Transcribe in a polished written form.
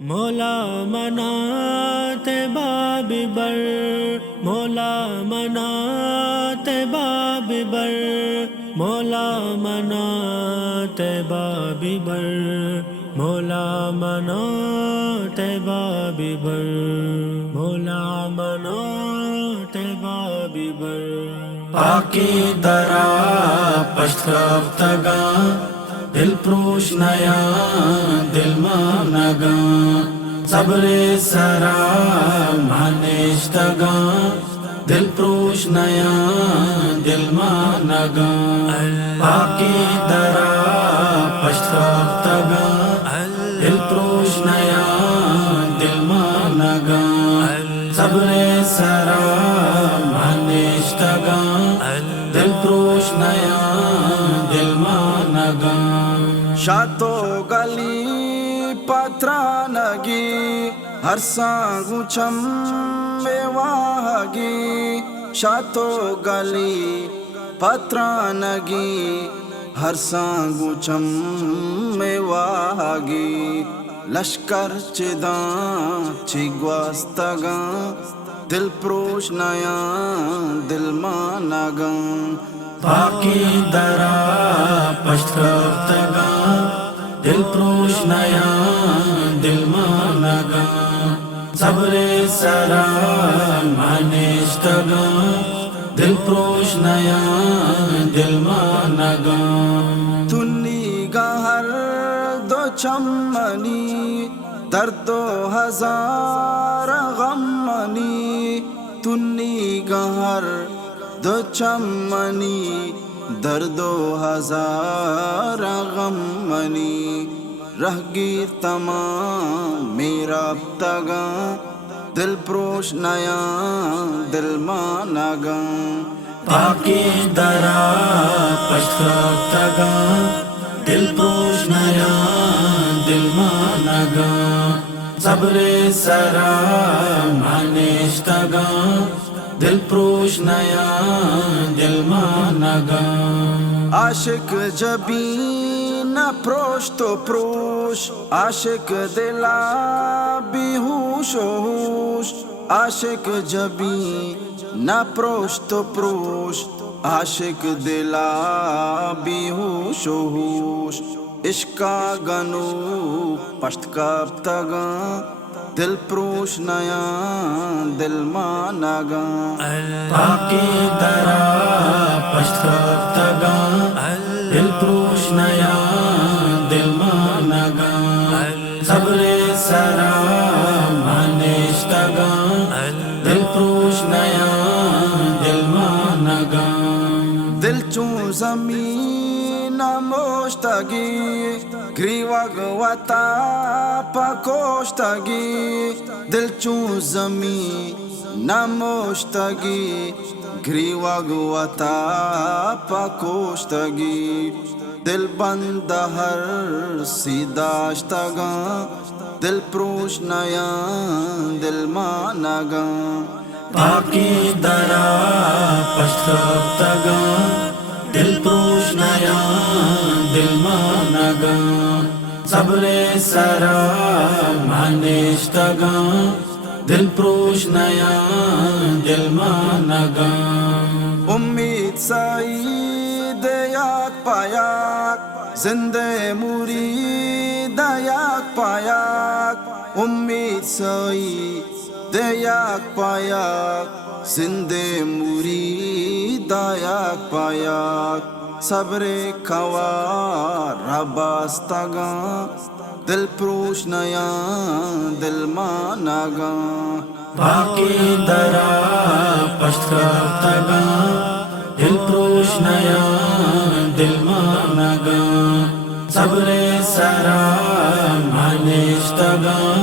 مولا منات باب بر، مولا منات باب بر، مولا منات باب بر، مولا منات باب بر، مولا منات باب بر. پاکی درا پشت رفتگاں، دل پروش نیا دل مانگاں، صبر سرا مانشتگاں، دل پروش نیا دل مانگاں. پاکی درا پشت رفتگاں، دل پروش نیا دل مانگاں، صبر سرا مانشتگاں، دل پروش نیا دل مانگاں. شاتو گلی پترانگی ہر سانگو چم واہگی، شاتو گلی پترانگی ہر سانگو چم واہگی. لشکر چداں چگواستگاں، دل پروش نیا دل مانگاں. پاکی درا پشت رفتگاں، دل پروش نیا دل مانگاں، صبر سرا مانشتگاں، دل پروش نیا دل مانگاں. تنی گہر دو چمنی درد و ہزار غمنی، تنی گہر دو چمنی درد و ہزار غمنی. رہگیر تمام میرا تگاں، دل پروش نیا دل مانگاں. پاکی درا پشت رفتگاں، دل پروش نیا دل مانگاں، صبر سرا مانشتگاں، دل پروش نیا دل مانگاں. عاشق جبیں نہ پروش تو پروش، عاشق دلا بھی ہوش و ہوش. عاشق جبیں نہ پروش تو پروش، عاشق دلا بھی ہوش و ہوش. عشقا گنو پشت کاپتگاں، دل پروش نیا دل مانگاں. پاکی درا پشت رفتگاں، دل پروش نیا دل مانگاں، صبر سرا مانشتگاں، دل پروش نیا دل مانگاں. دل چون زمین موشتگی گریوگ وطا پکوشتگی، دل چون زمین نموشتگی گریوگ وطا پکوشتگی. دل بند ہر سیداشتگاں، دل پروش نیا دل مانگاں. پاکی درا پشت رفتگاں، دل پروش نیا دل مانگاں، صبر سرا مانشتگاں، دل پروش نیا دل مانگاں. امید سعید یک پایک، زندہ مرید یک پایک. امید سعید یک پایک، زندہ مرید یک پایک. صبر کوا رباستگاں، دل پروش نیا دل مانگاں. پاکی درا پشت رفتگاں، دل پروش نیا دل مانگاں، صبر سرا مانشتگاں،